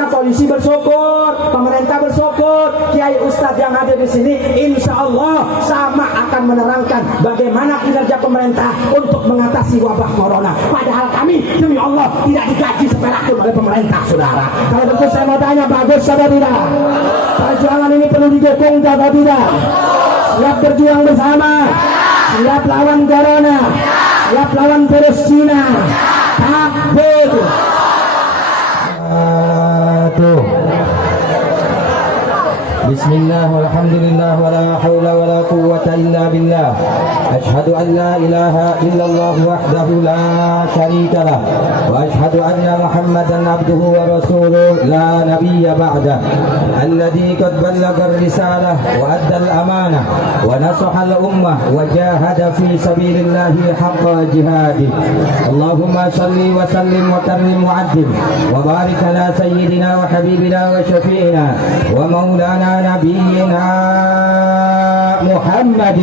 maka polisi bersyukur, pemerintah bersyukur, kiai ustadz yang hadir di sini insya Allah sama akan menerangkan bagaimana kinerja pemerintah untuk mengatasi wabah corona. Padahal kami demi Allah tidak digaji seperak pun oleh pemerintah, saudara. Kalau begitu saya mau tanya, bagus atau tidak? Perjuangan ini perlu didukung atau tidak? Siap berjuang bersama, siap lawan corona, siap lawan virus Cina. Takbir. Aduh. Bismillah walhamdulillah wala hawla wala quwwata illa billah. Ashhadu an la ilaha illallah wahdahu la syarika lah wa ashhadu anna Muhammadan abduhu wa rasuluh la nabiyya ba'dah. Alladhi qad ballagha ar-risalah wa adda al-amanah wa nasaha al-ummah wa jahada fi sabilillahi haqqa jihadi. Allahumma salli wa sallim wa karrim wa addim wa barik ala sayyidina wa habibina wa syafi'ina wa maulana نبينا محمد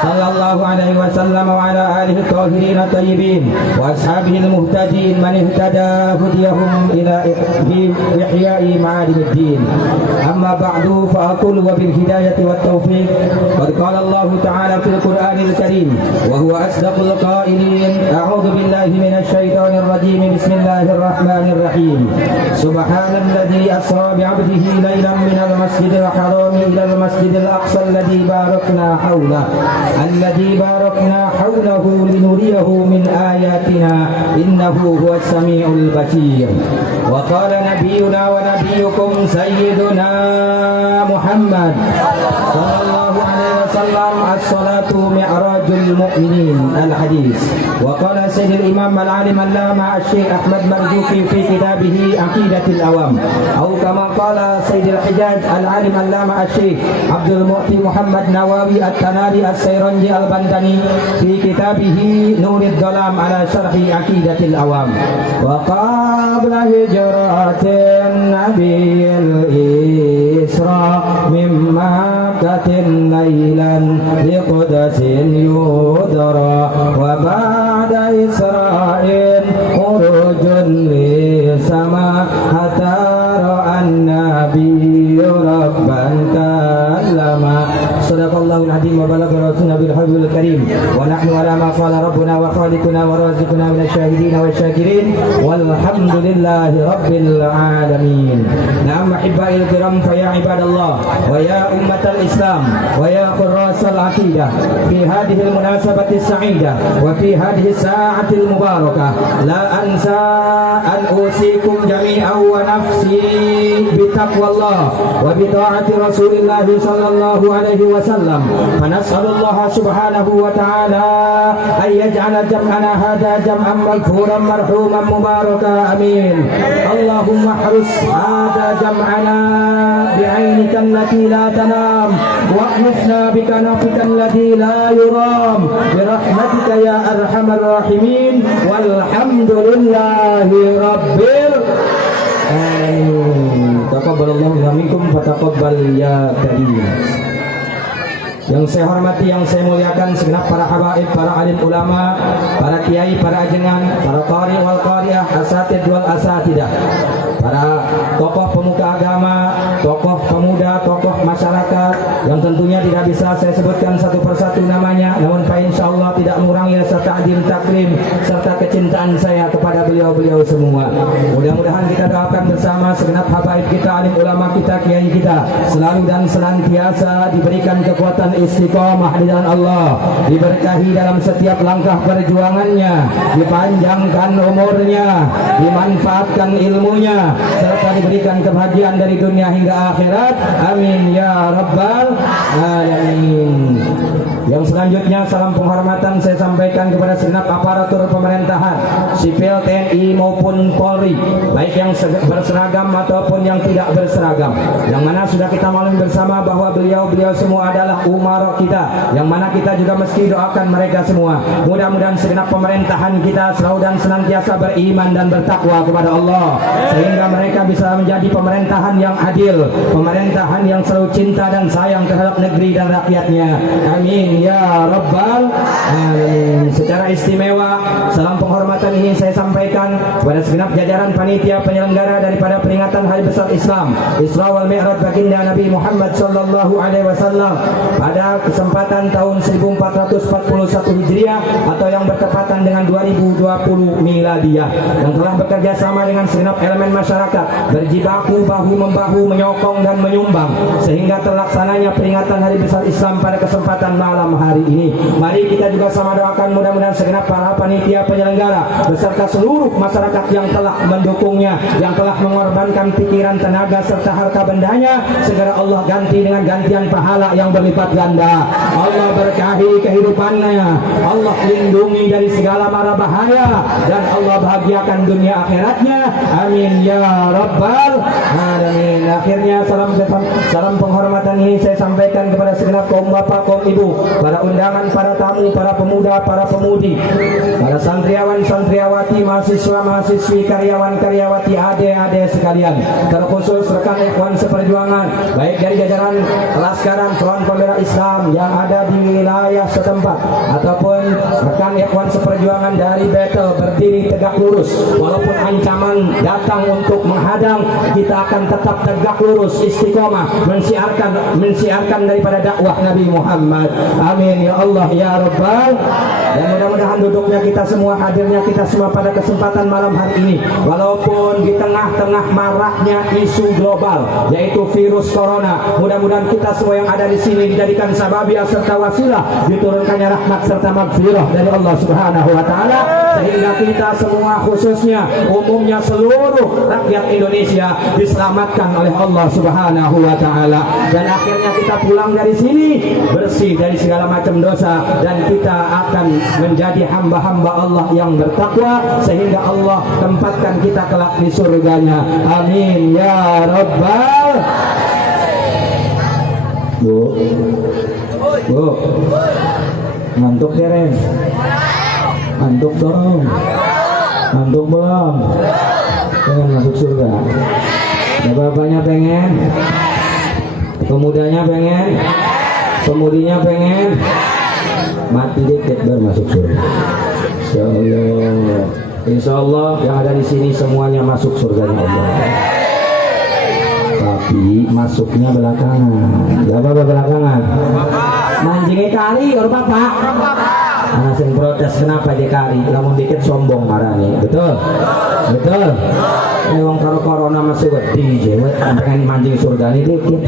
صلى الله عليه وسلم وعلى آله الطاهرين الطيبين وأصحابه المهتدين من اهتدى هديهم إلى إحياء معالم الدين. أما بعد فأقول وبالهداية والتوفيق قد قال الله تعالى في القرآن الكريم وهو أصدق القائلين أعوذ بالله من الشيطان الرجيم بسم الله الرحمن الرحيم سبحان الذي أسرى بعبده ليلا من المسجد الحرام إلى المسجد الأقصى الذي باركنا حوله لنريه من آياتنا إنه هو السميع البصير. وقال نبينا ونبيكم سيدنا محمد صلى الله عليه وسلم الصلاة معراج المؤمنين الحديث. وقال سيد الإمام العالم اللامع الشيخ أحمد مرزوقي في كتابه عقيدة الأوام أو كما قال سيد الحجاج العالم اللامع الشيخ عبد المعطي محمد نواوي التناري السيرنجي البندني في كتابه نور الظلام على شرح عقيدة الأوام. وقبل هجرة النبي الإسراء من مكة ليلا لقدس يدرى وبعد إسراء خروج للسماء حتى رأى النبي ربا كلما. صدق الله العظيم وبلغ رسولنا بالحبيب الكريم ونحن على ما قال ربنا وخالقنا ورازقنا من الشاهدين والشاكرين والحمد لله رب العالمين. نعم أحبائي الكرام فيا عباد الله ويا أمة الإسلام ويا حراس العقيدة في هذه المناسبة السعيدة وفي هذه الساعة المباركة لا أنسى أن أوصيكم جميعا ونفسي بتقوى الله وبطاعة رسول الله صلى الله عليه وسلم. فنسأل الله سبحانه وتعالى أن يجعل جمعنا هذا جمعا مغفورا مرحوما مباركا آمين. اللهم احرس هذا جمعنا بعينك التي لا تنام واحرسنا بكنفك الذي لا يرام برحمتك يا أرحم الراحمين والحمد لله رب العالمين. Taqabbalallahu minkum fataqabbal ya karim. Yang saya hormati, yang saya muliakan segenap para habaib, para alim ulama, para kiai, para ajengan, para qari wal qariah, asatid wal asatidah, para tokoh pemuka agama, tokoh pemuda, tokoh masyarakat yang tentunya tidak bisa saya sebutkan satu persatu namanya, namun insyaallah tidak mengurangi rasa ta'zim takrim serta kecintaan saya kepada beliau-beliau semua. Mudah-mudahan kita doakan bersama segenap habaib kita, alim ulama kita, kiai kita selalu dan senantiasa diberikan kekuatan istiqomah di jalan Allah, diberkahi dalam setiap langkah perjuangannya, dipanjangkan umurnya, dimanfaatkan ilmunya, serta diberikan kebahagiaan dari dunia hingga akhirat. Amin ya rabbal alamin. Yang selanjutnya salam penghormatan saya sampaikan kepada segenap aparatur pemerintahan, sipil TNI maupun Polri, baik yang berseragam ataupun yang tidak berseragam, yang mana sudah kita maklumi bersama bahwa beliau-beliau semua adalah umara kita, yang mana kita juga mesti doakan mereka semua. Mudah-mudahan segenap pemerintahan kita selalu dan senantiasa beriman dan bertakwa kepada Allah, sehingga mereka bisa menjadi pemerintahan yang adil, pemerintahan yang selalu cinta dan sayang terhadap negeri dan rakyatnya. Amin Amin ya rabbal alamin. Secara istimewa salam penghormatan ini saya sampaikan kepada segenap jajaran panitia penyelenggara daripada peringatan Hari Besar Islam Isra wal Mi'raj baginda Nabi Muhammad sallallahu alaihi wasallam pada kesempatan tahun 1441 Hijriah atau yang bertepatan dengan 2020 Miladiyah, yang telah bekerja sama dengan segenap elemen masyarakat berjibaku bahu-membahu menyokong dan menyumbang sehingga terlaksananya peringatan Hari Besar Islam pada kesempatan malam hari ini. Mari kita juga sama doakan mudah-mudahan segenap para panitia penyelenggara beserta seluruh masyarakat yang telah mendukungnya, yang telah mengorbankan pikiran, tenaga serta harta bendanya, segera Allah ganti dengan gantian pahala yang berlipat ganda. Allah berkahi kehidupannya, Allah lindungi dari segala mara bahaya, dan Allah bahagiakan dunia akhiratnya. Amin ya rabbal alamin. Akhirnya salam penghormatan ini saya sampaikan kepada segenap kaum bapak, kaum ibu, para undangan, para tamu, para pemuda, para pemudi, para santriawan, santriawati, mahasiswa, mahasiswi, karyawan, karyawati, ade-ade sekalian, terkhusus rekan ikhwan seperjuangan baik dari jajaran Laskaran Front Pembela Islam yang ada di wilayah setempat ataupun rekan ikhwan seperjuangan dari battle berdiri tegak lurus walaupun ancaman datang untuk menghadang, kita akan tetap tegak lurus istiqomah mensiarkan daripada dakwah Nabi Muhammad. Amin ya Allah ya rabbal. Dan mudah-mudahan duduknya kita semua, hadirnya kita semua pada kesempatan malam hari ini, walaupun di tengah-tengah maraknya isu global yaitu virus corona, mudah-mudahan kita semua yang ada di sini dijadikan sababiah serta wasilah diturunkannya rahmat serta magfirah dari Allah Subhanahu wa taala, sehingga kita semua khususnya umumnya seluruh rakyat Indonesia diselamatkan oleh Allah Subhanahu wa taala, dan akhirnya kita pulang dari sini bersih dari segala macam dosa, dan kita akan menjadi hamba-hamba Allah yang bertakwa sehingga Allah tempatkan kita kelak di surganya. Amin ya rabbal. Bu, ngantuk dereng, ngantuk dong, ngantuk belum, pengen masuk surga. Bapaknya pengen, pemudanya pengen, pemudinya pengen, mati dikit baru masuk surga. Insya Allah, insya Allah yang ada di sini semuanya masuk surganya Allah. Tapi masuknya belakangan. Berapa belakangan? Mancingnya kali, orang bapak. Langsung protes kenapa dia kali? Lamun dikit sombong marah nih. Betul, betul. Emang kalau corona masih wedi, pengen mancing surga ini dikit.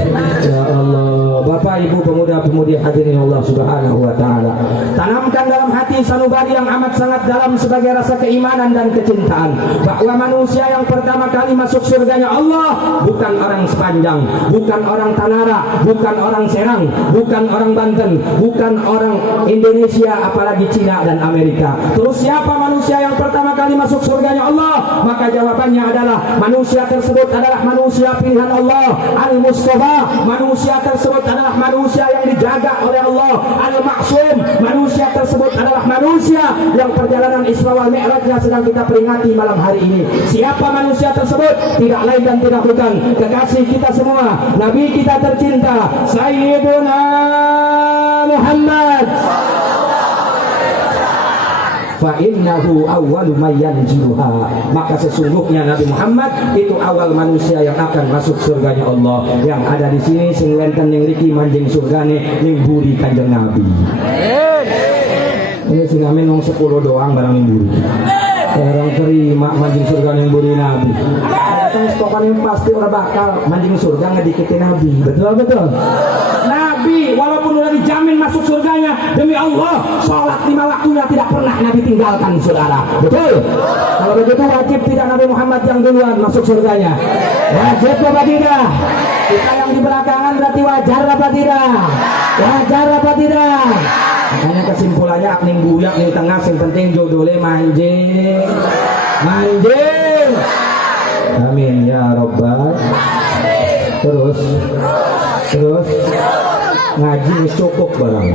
Ya Allah, Bapak Ibu pemuda-pemudi hadirin Allah Subhanahu wa taala. Tanamkan dalam hati sanubari yang amat sangat dalam sebagai rasa keimanan dan kecintaan bahwa manusia yang pertama kali masuk surganya Allah bukan orang Sepanjang, bukan orang Tanara, bukan orang Serang, bukan orang Banten, bukan orang Indonesia, apalagi Cina dan Amerika. Terus siapa manusia yang pertama kali masuk surganya Allah? Maka jawabannya adalah manusia tersebut adalah manusia pilihan Allah Al-Mustafa. Manusia tersebut adalah manusia yang dijaga oleh Allah Al-Maksum. Manusia tersebut adalah manusia yang perjalanan Isra wal Mi'rajnya sedang kita peringati malam hari ini. Siapa manusia tersebut? Tidak lain dan tidak bukan kekasih kita semua, Nabi kita tercinta Sayyiduna Muhammad. Fa innahu awwalu may yanjiluha. Maka sesungguhnya Nabi Muhammad itu awal manusia yang akan masuk surganya Allah. Yang ada di sini sing lenten ning riki manjing surgane ning buri Kanjeng Nabi. Ini sing amin wong 10 doang barang ning buri. Orang terima manjing surga ning buri Nabi. Datang pokoknya pasti ora bakal manjing surga ngedikitin Nabi. Betul betul. Nabi walaupun udah dijamin masuk surganya, demi Allah sholat 5 waktunya tidak pernah Nabi tinggalkan, saudara. Betul. Kalau begitu wajib tidak Nabi Muhammad yang duluan masuk surganya? Wajib apa tidak? Kita yang di belakangan berarti wajar apa tidak? Wajar apa tidak? Makanya kesimpulannya akning buyak ning tengah, sing penting jodole manjing. Manjing. Amin ya rabbal. Terus ngaji cukup barang.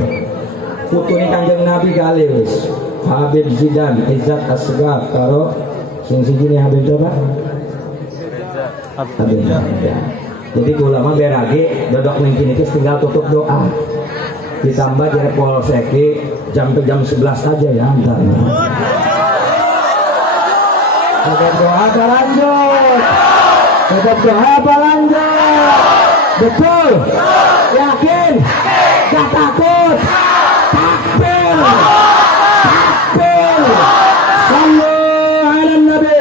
Putune Kanjeng Nabi kali wis. Habib Zidan, Izzat Asghar karo sing siji ne Habib coba. Habib. Ya. Jadi ulama berage dodok ning kene tinggal tutup doa. ditambah dari polsek jam 11 aja ya antaranya. Tetap doa apa lanjut? Tetap doa apa lanjut? Betul? Yakin? Gak takut? Takbir! Takbir! Sallu ala Nabi.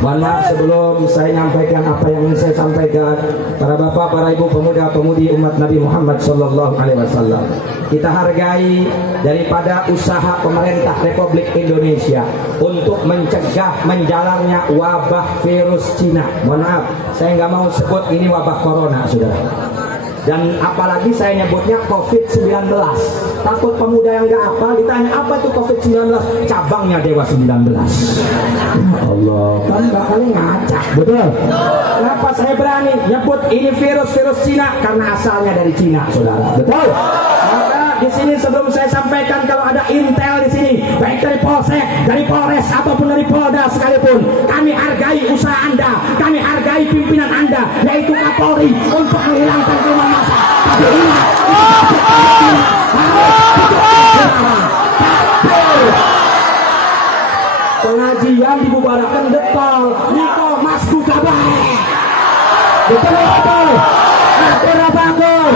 Mohon maaf sebelum saya nyampaikan apa yang ingin saya sampaikan, para bapak, para ibu, pemuda-pemudi umat Nabi Muhammad Sallallahu Alaihi Wasallam, kita hargai daripada usaha pemerintah Republik Indonesia untuk mencegah menjalarnya wabah virus Cina. Mohon maaf, saya nggak mau sebut ini wabah corona, saudara. Dan apalagi saya nyebutnya COVID-19. Takut pemuda yang nggak hafal ditanya apa itu COVID-19, cabangnya Dewa 19. Ya Allah, kan bakal ngacak, betul? Kenapa saya berani nyebut ini virus Cina? Karena asalnya dari Cina, saudara. Betul? Maka di sini sebelum saya sampaikan, kalau ada intel di sini, baik dari Polsek, dari Polres ataupun dari Polda sekalipun, kami hargai usaha Anda, kami hargai pimpinan Anda, yaitu Kapolri, untuk menghilangkan rumah masa. Tapi ingat, pengajian dibubarkan betul. Niko masku kabar. Betul. Akur.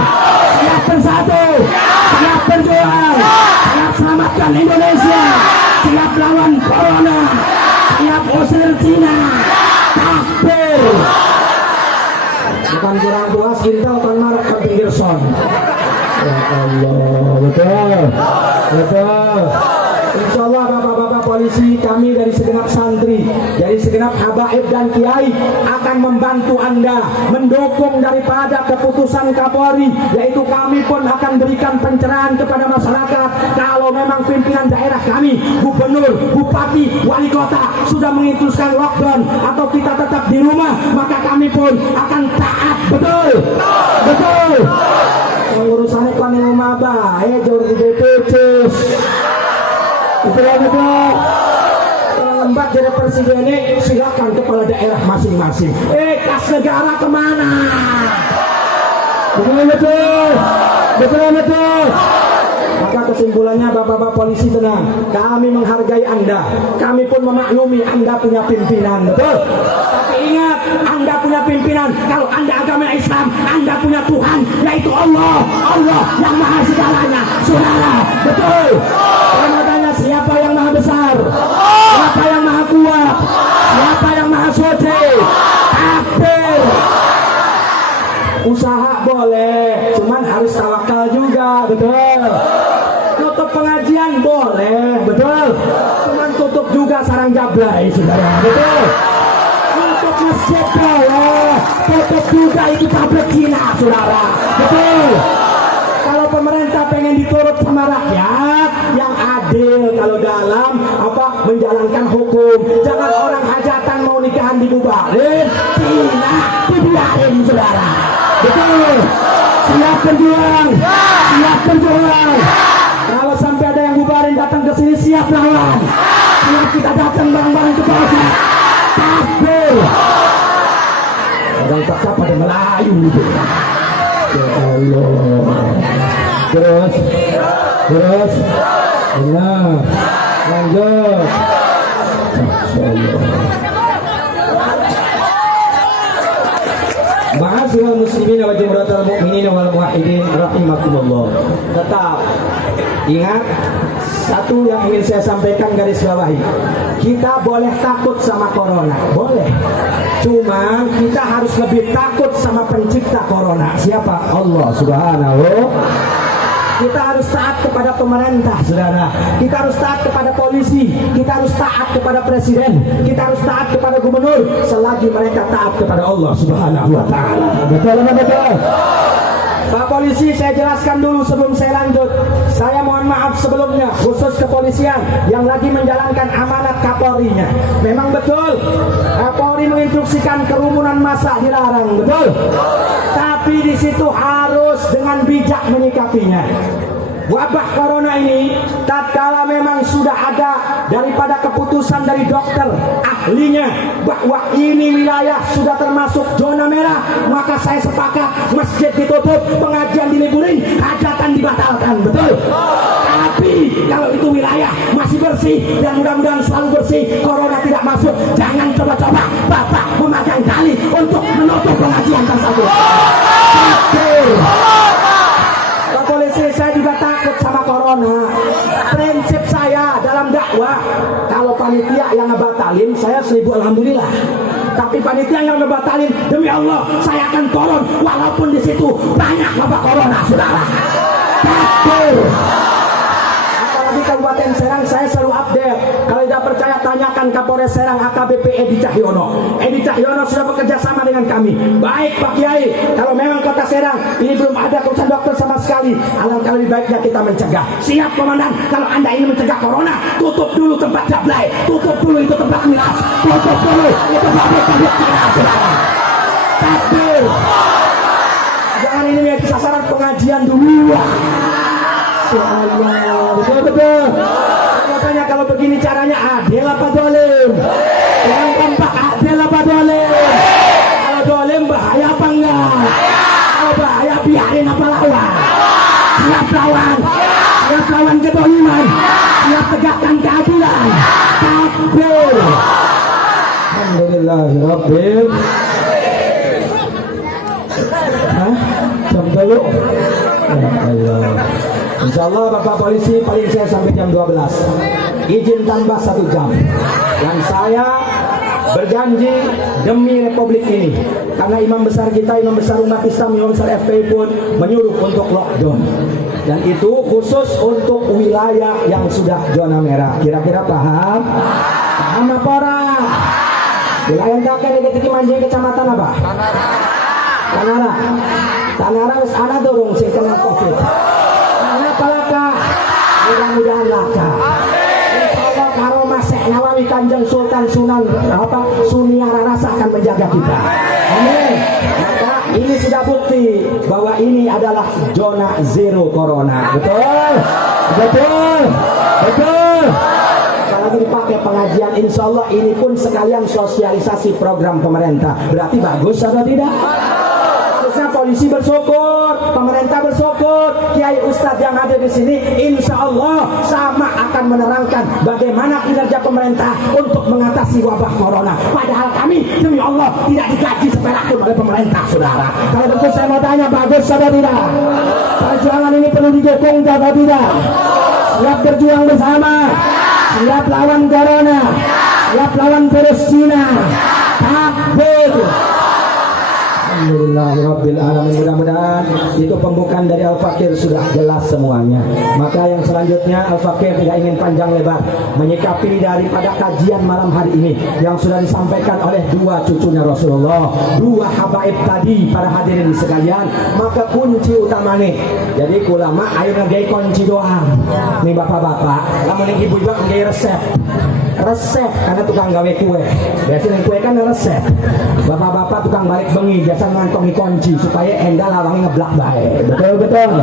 Siap bersatu. Siap berjuang. Siap selamatkan Indonesia. Siap lawan corona. Siap usir Cina. Takbir. Bukan kurang puas, intel kan marah ke pinggir son. Ya Allah, betul. Insya Allah bapak-bapak polisi, kami dari segenap santri, dari segenap habaib dan kiai akan membantu Anda, mendukung daripada keputusan Kapolri, yaitu kami pun akan berikan pencerahan kepada masyarakat. Kalau memang pimpinan daerah kami, gubernur, bupati, wali kota sudah menginstruksikan lockdown atau kita tetap di rumah, maka kami pun akan taat. Betul. Urusannya kan yang rumah baik, jauh di DPC. Betul. Lembak jadi presiden ini silakan kepala daerah masing-masing. Kas negara kemana? Betul. Maka kesimpulannya bapak-bapak polisi tenang. Kami menghargai Anda. Kami pun memaklumi Anda punya pimpinan. Betul. Tapi ingat, Anda punya pimpinan. Kalau Anda agama Islam, Anda punya Tuhan, yaitu Allah. Allah yang maha segalanya. Saudara, betul. Ramadanya siapa yang maha besar? Siapa yang maha kuat? Siapa yang maha suci? Takbir. Usaha boleh, cuman harus tawakal juga, betul. Tutup pengajian boleh, betul. Cuman tutup juga sarang jablay, saudara, betul. Tutup masjid boleh, tutup juga itu pabrik Cina, saudara, betul. Kalau pemerintah pengen diturut sama rakyat yang adil, kalau dalam menjalankan hukum, jangan orang hajatan mau nikahan dibubarin, Cina dibiarin, saudara. Betul. Siap berjuang. Kalau sampai ada yang bubarin datang ke sini, siap lawan. Siap kita datang bareng-bareng ke polsek. Takbir. Orang tetap pada Melayu gitu. Ya Allah. Terus. Benar. Lanjut. Ma'asyiral muslimin wa jumratal mu'minin wal muwahhidin rahimakumullah. Tetap ingat satu yang ingin saya sampaikan, garis bawahi. Kita boleh takut sama corona, boleh. Cuma kita harus lebih takut sama pencipta corona. Siapa? Allah Subhanahu. Kita harus taat kepada pemerintah, saudara. Kita harus taat kepada polisi. Kita harus taat kepada presiden. Kita harus taat kepada gubernur selagi mereka taat kepada Allah Subhanahu wa ta'ala. Betul. Pak polisi, saya jelaskan dulu sebelum saya lanjut. Saya mohon maaf sebelumnya, khusus kepolisian yang lagi menjalankan amanat Kapolrinya. Memang betul, Kapolri menginstruksikan kerumunan massa dilarang, betul. Tapi di situ harus dengan bijak menyikapinya. wabah corona ini tatkala memang sudah ada daripada keputusan dari dokter ahlinya bahwa ini wilayah sudah termasuk zona merah, maka saya sepakat masjid ditutup, pengajian diliburin, hajatan dibatalkan, betul? Tapi kalau itu wilayah masih bersih dan mudah-mudahan selalu bersih, corona tidak masuk, jangan coba-coba Bapak memegang dalih untuk menutup pengajian tersebut. Pak polisi, saya juga takut sama corona. Prinsip saya dalam dakwah, kalau panitia yang ngebatalin, saya 1000 alhamdulillah. Tapi panitia yang ngebatalin, demi Allah saya akan turun walaupun di situ banyak wabah corona, saudara. Takut. Apalagi Kabupaten Serang, saya selalu update. Kalau tidak percaya, tanyakan Kapolres Serang AKBP Edi Cahyono. Edi Cahyono sudah bekerja sama dengan kami. Baik Pak Kiai, kalau memang Kota Serang ini belum ada keputusan dokter sama sekali, alangkah lebih baiknya kita mencegah. Siap Komandan, kalau Anda ingin mencegah corona, tutup dulu tempat jablay, tutup dulu itu tempat miras, tutup dulu itu pabrik miras. Takbir. Jangan ini menjadi sasaran pengajian dulu. Betul. Makanya kalau begini caranya, adil apa dolim? Yang keempat, adil apa dolim? Kalau dolim bahaya apa enggak? Kalau bahaya biarin apa lawan? Siap lawan, siap lawan kedoliman, siap tegakkan keadilan. Takbir. Alhamdulillahirabbil. Jam dulu. Insyaallah Bapak polisi paling saya sampai jam 12. Izin tambah 1 jam. Dan saya berjanji demi Republik ini, karena imam besar kita, imam besar umat Islam, imam besar FPI pun menyuruh untuk lockdown. Dan itu khusus untuk wilayah yang sudah zona merah. Kira-kira paham? Paham apa orang? Wilayah kakek di Manjing kecamatan apa? Tanara. Tanara wis ana dorong sing kena Covid. Palaka, mudah-mudahan laka. Insyaallah karo Masih Nawawi Kanjeng Sultan Sunan Sunia Rarasa akan menjaga kita. Amin. Maka ini sudah bukti bahwa ini adalah zona zero corona. Betul? Betul? Betul? Apalagi dipakai pengajian, insyaallah ini pun sekalian sosialisasi program pemerintah. Berarti bagus atau tidak? Polisi bersyukur, pemerintah bersyukur, kiai ustadz yang ada di sini, insya Allah sama akan menerangkan bagaimana kinerja pemerintah untuk mengatasi wabah corona. Padahal kami demi Allah tidak digaji seperak pun oleh pemerintah, saudara. Kalau begitu saya mau tanya, bagus atau tidak? Perjuangan ini perlu didukung atau tidak? Siap berjuang bersama, siap lawan corona, siap lawan virus Cina. Takbir. Alhamdulillahirabbil alamin. Mudah-mudahan itu pembukaan dari Al-Fakir sudah jelas semuanya. Maka yang selanjutnya Al-Fakir tidak ingin panjang lebar menyikapi daripada kajian malam hari ini yang sudah disampaikan oleh dua cucunya Rasulullah, dua habaib tadi, para hadirin sekalian. Maka kunci utamanya, jadi ulama ayo ngegay kunci doang. Nih bapak-bapak, kamu nih ibu-ibu ngegay resep karena tukang gawe kue. Biasanya kue kan resep. Bapak-bapak tukang balik bengi biasa ngantongi kunci supaya endah lawangi ngeblak bae. Betul.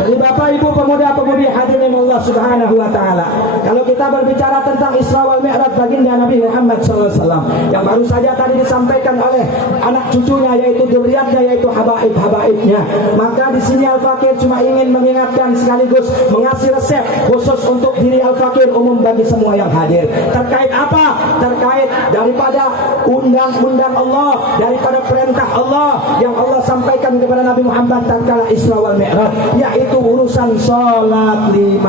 Jadi Bapak Ibu pemuda-pemudi hadirin Allah Subhanahu wa taala, kalau kita berbicara tentang Isra wal Mi'raj baginda Nabi Muhammad SAW yang baru saja tadi disampaikan oleh anak cucunya, yaitu dzurriyyatnya, yaitu habaib-habaibnya, maka di sini Al-Fakir cuma ingin mengingatkan sekaligus mengasih resep khusus untuk diri Al-Fakir, umum bagi semua yang hadir. Terkait apa? Terkait daripada undang-undang Allah, daripada perintah Allah yang Allah sampaikan kepada Nabi Muhammad tatkala Isra wal Mi'raj, yaitu urusan sholat 5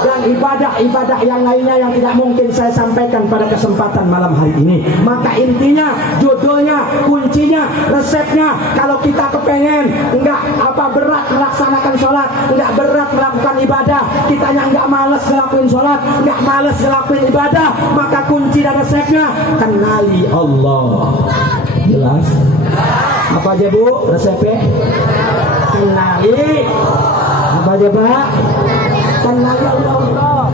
dan ibadah-ibadah yang lainnya yang tidak mungkin saya sampaikan pada kesempatan malam hari ini. Maka intinya, judulnya, kuncinya, resepnya, kalau kita kepengen enggak berat melaksanakan sholat, enggak berat melakukan ibadah, kitanya enggak malas ngelakuin sholat, enggak malas ngelakuin ibadah, maka kunci dan resepnya kenali Allah. Jelas? Apa aja Bu resepnya? Kenali apa aja Pak? Kenali Allah.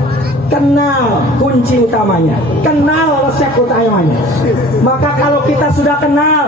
Kenal kunci utamanya, kenal resep resep utamanya. Maka kalau kita sudah kenal,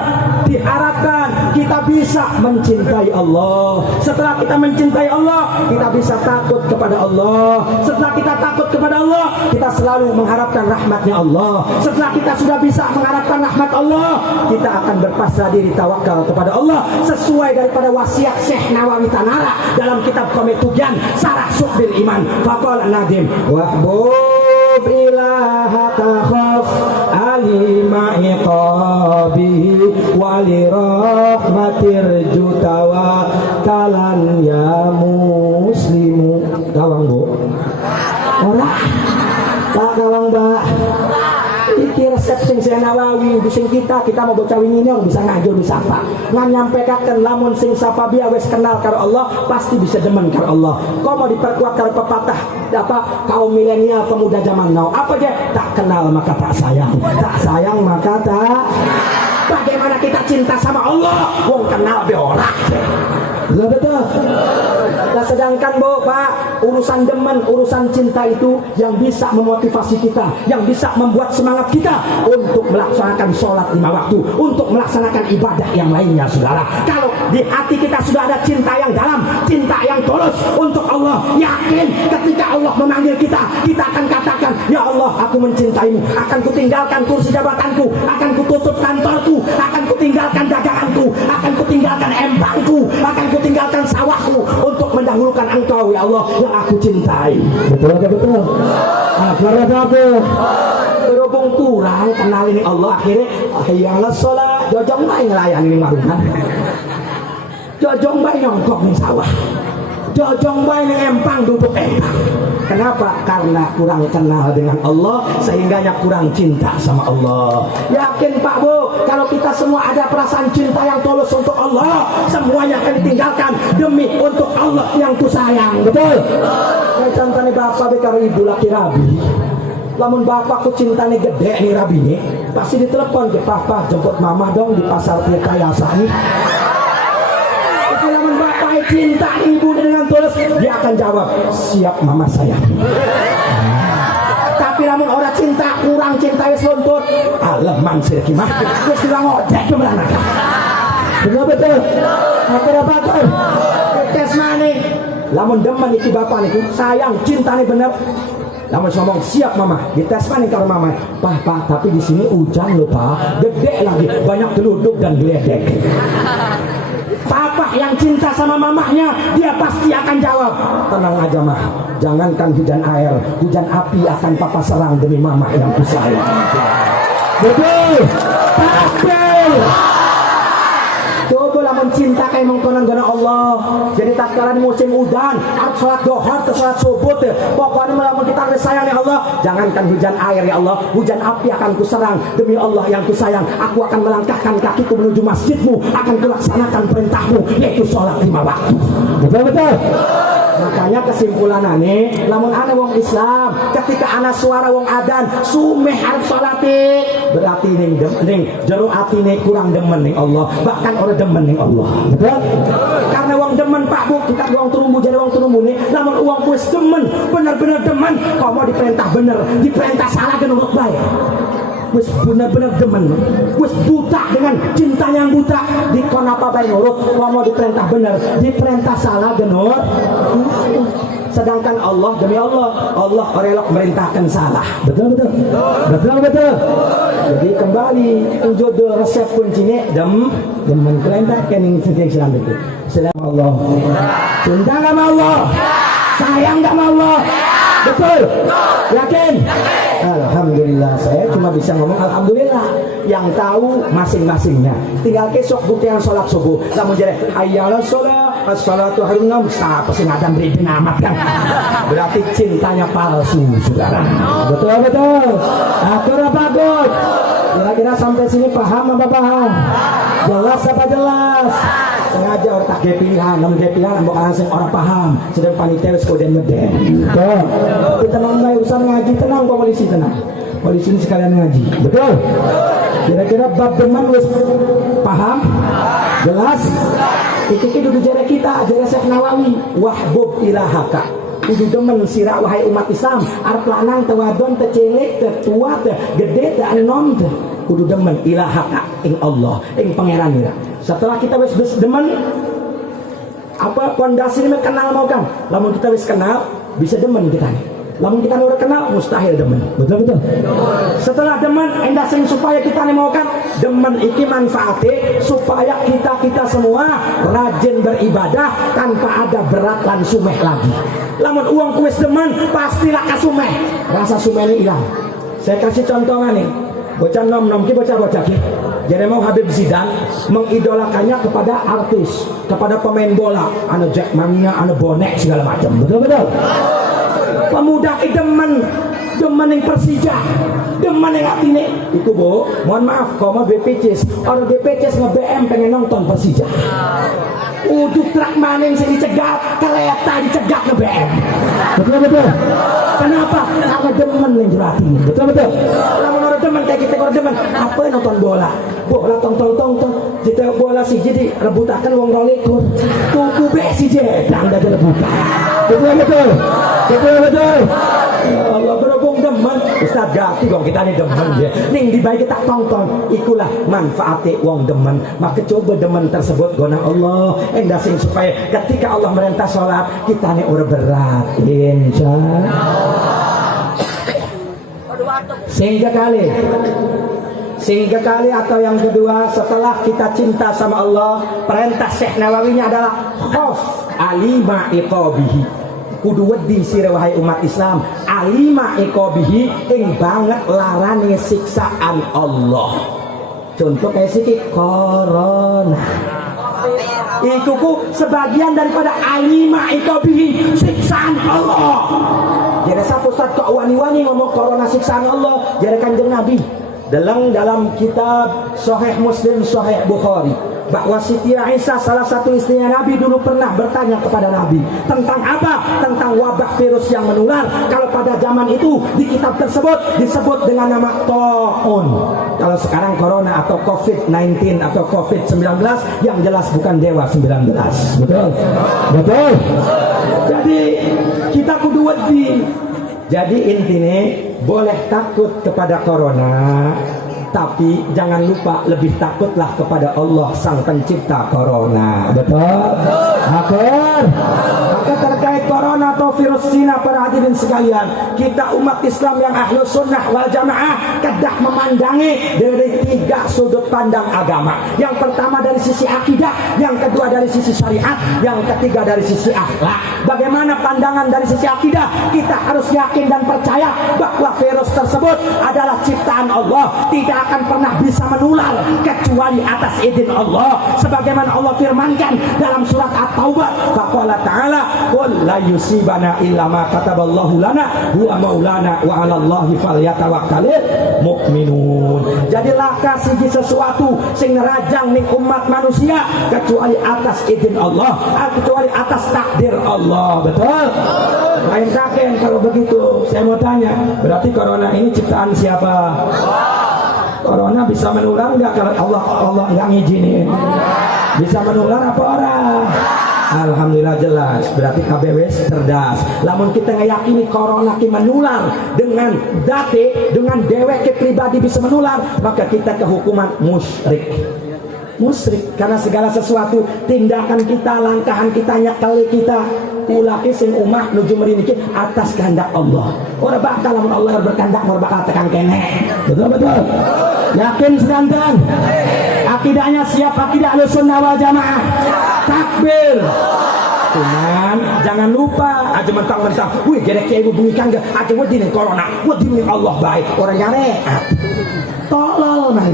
diharapkan kita bisa mencintai Allah. Setelah kita mencintai Allah, kita bisa takut kepada Allah. Setelah kita takut kepada Allah, kita selalu mengharapkan rahmatnya Allah. Setelah kita sudah bisa mengharapkan rahmat Allah, kita akan berpasrah diri tawakal kepada Allah sesuai daripada wasiat Syekh Nawawi Tanara dalam kitab Kometugian Sarah Sukbil Iman. Faqala Nadim wahbub ilahaka khaf alima iqabihi wali rahmatir jutawa kalan ya muslimu. Gawang bu ora tak gawang mbak. Iki resep sing Syekh Nawawi sing kita mau bocah wingi bisa ngajur bisa apa ngan nyampekaken lamun sing sapabiya wis kenal karo Allah pasti bisa demen karo Allah. Kau mau diperkuat karo pepatah apa kaum milenial pemuda zaman now apa dia tak kenal maka tak sayang maka tak. Bagaimana kita cinta sama Allah wong kenal be ora. Betul. Nah, sedangkan bu pak urusan demen urusan cinta itu yang bisa memotivasi kita, yang bisa membuat semangat kita untuk melaksanakan sholat 5 waktu, untuk melaksanakan ibadah yang lainnya saudara. Kalau di hati kita sudah ada cinta yang dalam, cinta yang tulus untuk Allah, yakin ketika Allah memanggil kita, kita akan katakan ya Allah aku mencintaimu, akan kutinggalkan kursi jabatanku, akan kututup kantorku, akan kutinggalkan daganganku, akan kutinggalkan empangku, akan kutinggalkan sawahku untuk mendahulukan engkau ya Allah yang aku cintai. Betul atau betul? Karena apa? Berhubung kurang kenal ini Allah akhirnya akhirnya sholat jojong baik ngelayan ini marungan, jojong baik nyongkok nih sawah, jojong baik nih empang duduk empang. Kenapa? Karena kurang kenal dengan Allah sehingganya kurang cinta sama Allah. Yakin Pak Bu, kalau kita semua ada perasaan cinta yang tulus untuk Allah, semuanya akan ditinggalkan demi untuk Allah yang ku sayang. Betul? Kayak contohnya bapak bekaro ibu laki rabi. Lamun bapakku cintanya gede nih rabi nih, pasti ditelepon ke papa jemput mama dong di pasar Tirta Yasani. Cinta ibu dengan tulus dia akan jawab siap mama saya. Tapi namun orang cinta kurang cinta wis luntur aleman sih mah terus bilang ngojek kemana betul apa tuh tes mana lamun demen iki bapak niku sayang cintanya bener lamun ngomong siap mama dites mana kalau mama pak tapi di sini hujan loh pak gede lagi banyak geluduk dan geledek. Papa yang cinta sama mamahnya dia pasti akan jawab tenang aja mah jangankan hujan air hujan api akan papa serang demi mama yang kusayang. Betul takbir. Coba lamun cinta kayak mengkonon gana Allah. Jadi tak kala musim udan, harus sholat dohar, sholat subuh. Pokoknya lamun kita sayang ya Allah, jangankan hujan air ya Allah, hujan api akan kuserang demi Allah yang kusayang. Aku akan melangkahkan kakiku menuju masjidmu, akan kulaksanakan perintahmu, yaitu sholat 5 waktu. Betul. Makanya kesimpulan ane, lamun ane wong Islam, ketika ana suara wong adan, sumeh harus sholati. Berarti ning jero atine kurang demen ning Allah, bahkan orang demen ning Allah. Betul? Karena wong demen Pak Bu, kita wong turumbu jadi wong turumbu nih, lamun wong wis demen, bener-bener demen, kau mau diperintah bener, diperintah salah kan urut baik. Wis benar-benar demen, wis buta dengan cinta yang buta, dikon apa baik nurut, mau diperintah bener, diperintah salah genur. Sedangkan Allah demi Allah relok merintahkan salah. Betul. Jadi kembali jodoh resep kuncinya demen kelentah kening sing Islam itu. Selamat Allah. Cinta sama Allah. Sayang sama Allah. Betul. Yakin? Alhamdulillah, saya cuma bisa ngomong alhamdulillah. Yang tahu masing-masingnya. Tinggal besok buktian sholat subuh. Namun jadi ayyalah sholat, as-salatu harunam. Siapa sih ngadam beri amat kan? Berarti cintanya palsu, saudara. Betul. Aku bagus. Kira-kira sampai sini paham apa paham? Jelas apa jelas? Sengaja orang tak pilihan, namun pilihan bukan langsung orang paham. Sedang panitia wis koden meden. Tuh, kita nambah urusan ngaji tenang, polisi tenang. Polisi ini sekalian ngaji, betul? Kira-kira bab deman wis paham? Jelas? Iki duduk jari kita, jari Syekh Nawawi. Wahbub ilahaka. kudu demen sira wahai umat Islam, arep lanang teu wadon teu cilik teu tua teu gede teu enom teu kudu demen ilahaka ing Allah ing pangeran ira. Setelah kita wis demen, apa pondasi ini kenal mau kan? Lamun kita wis kenal bisa demen kita nih. Lamun kita udah kenal mustahil demen. Betul. Setelah demen endah sing supaya kita nih mau kan demen iki manfaatnya supaya kita semua rajin beribadah tanpa ada berat lan sumeh lagi. Lamun uang kuis demen pastilah kasumeh. Rasa sumehnya hilang. Saya kasih contoh nih. Bocah nom ki bocah ki. Jadi mau Habib Zidane mengidolakannya kepada artis, kepada pemain bola, anu Jack Mania, anu bonek segala macam. Betul. Pemuda ki demen yang Persija, demen yang atine. Iku Bu, mohon maaf kalau mau BPCS, orang BPCS nge-BM pengen nonton Persija. Udah truk maning sing dicegat, kereta dicegat nge-BM. Betul. Kenapa? Karena demen yang jerati. Betul. Lamun orang demen kayak kita orang demen, apa nonton bola? Bola tong. Kita bola sih jadi rebutakan wong 22. Tuku besi jedang dah rebutan. Betul. Ya Allah berhubung demen Ustaz gati dong kita ini demen ya. Ning dibaik kita tonton ikulah manfaatnya wong demen. Maka coba demen tersebut guna Allah endah sing supaya ketika Allah merintah sholat kita ini orang berat insyaallah. Sehingga kali atau yang kedua setelah kita cinta sama Allah, perintah Syekh Nawawinya adalah khauf alima iqabihi. Kudu wedi sira wahai umat Islam alima iqabihi ing banget larane siksaan Allah. Contoh kayak siki corona. Itu ku sebagian daripada alima iqabihi siksaan Allah. Jadi satu kok wani-wani ngomong corona siksaan Allah, jadi Kanjeng Nabi dalam kitab Sahih Muslim, Sahih Bukhari, bahwa Siti Aisyah salah satu istrinya Nabi dulu pernah bertanya kepada Nabi tentang apa? Tentang wabah virus yang menular. Kalau pada zaman itu di kitab tersebut disebut dengan nama Ta'un. Kalau sekarang corona atau COVID-19 atau COVID-19 yang jelas bukan dewa 19. Betul. Jadi kita kudu wedi. Jadi intinya boleh takut kepada corona, tapi jangan lupa lebih takutlah kepada Allah sang pencipta corona. Betul? Akhir. Maka terkait corona atau virus Cina para hadirin sekalian, kita umat Islam yang ahlu sunnah wal jamaah kedah memandangi dari 3 sudut pandang agama. Yang pertama dari sisi akidah, yang kedua dari sisi syariat, yang ketiga dari sisi akhlak. Bagaimana pandangan dari sisi akidah? Kita harus yakin dan percaya bahwa virus tersebut adalah ciptaan Allah, tidak akan pernah bisa menular kecuali atas izin Allah. Sebagaimana Allah firmankan dalam surat At-Taubah, faqala ta'ala qul la yusibana illa ma kataballahu lana huwa maulana wa 'alallahi falyatawakkalul mu'minun. Jadi laka siji sesuatu sing nerajang ning umat manusia kecuali atas izin Allah, kecuali atas takdir Allah. Betul? Lain kakek kalau begitu. Saya mau tanya, berarti corona ini ciptaan siapa? Corona bisa menular enggak kalau Allah enggak ngizinin? Bisa menular apa orang? Alhamdulillah jelas. Berarti KBW cerdas. Lamun kita ngeyakini corona ki menular dengan date, dengan dewek pribadi bisa menular, maka kita kehukuman musyrik. Karena segala sesuatu tindakan kita, langkahan kita, nyakali kita ulaki sing umah nuju meriniki atas kehendak Allah. Ora bakal lamun Allah berkehendak ora bakal tekan kene. Betul. Yakin sedanten. Akidahnya siap, akidah Ahlussunnah wal Jamaah. Takbir. Cuman jangan lupa aja mentang-mentang wih gerek ibu bunyikan gak aja wedi nih corona, wedi nih Allah baik orang nyare tolol nah